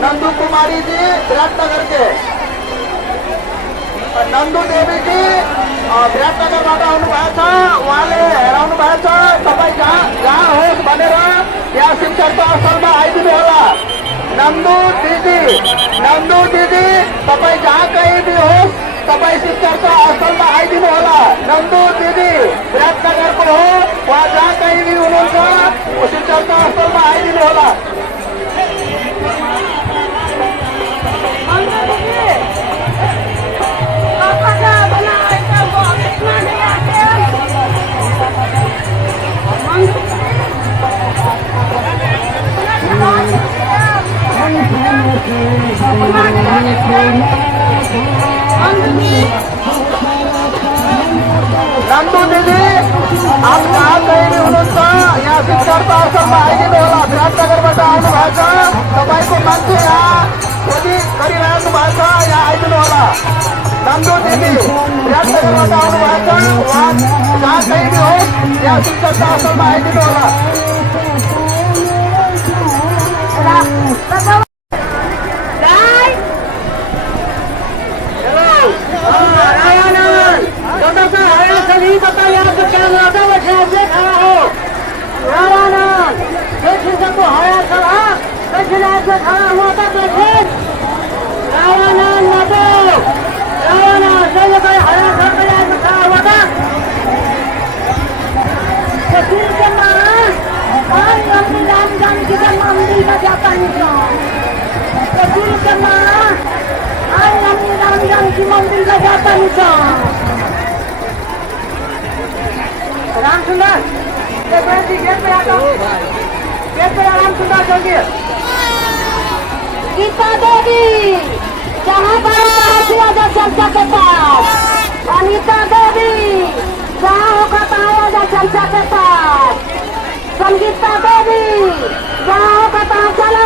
नंदू कुमारी जी विराटनगर के नंदू देवी जी विराटनगर वाले हेराउनु भएको छ। तपाईँ जहाँ होस् भनेर यहाँ शिवचर्चा अस्थलमा आइदिनु होला। नंदू दीदी तपाईँ जहाँ कहीँ भी होस् तपाईँ शिवचर्चा अस्थलमा आइदिनु होला। नंदू दीदी विराटनगरको हो, वहाँ जहाँ कहीँ भी हुनुहुन्छ शिवचर्चा अस्थलमा आइदिनु होला। नंदू दीदी आप कहाँ कहीं भी हुनुहुन्छ यहाँ शिवचर्चा अस्थलमा आइदिनु होला। विराटनगरबाट आउनु भएको छ, तपाईँको मान्छे यहाँ खोजी गरिरहनु भएको छ, यहाँ आइदिनु होला। नंदू दीदी विराटनगरबाट आउनु भएको छ, उहाँ जहाँ कहीं भी होस् यहाँ शिवचर्चा अस्थलमा आइदिनु होला। मंदिर में जाता निशान राम सुंदर गेट पे आता गेट पे राम सुंदर जल्दी। गीता देवी जहाँ पर आजा चर्चा के पास, अनीता देवी जहाँ होगा आजा चर्चा के पास, संगीता देवी जहाँ होगा चला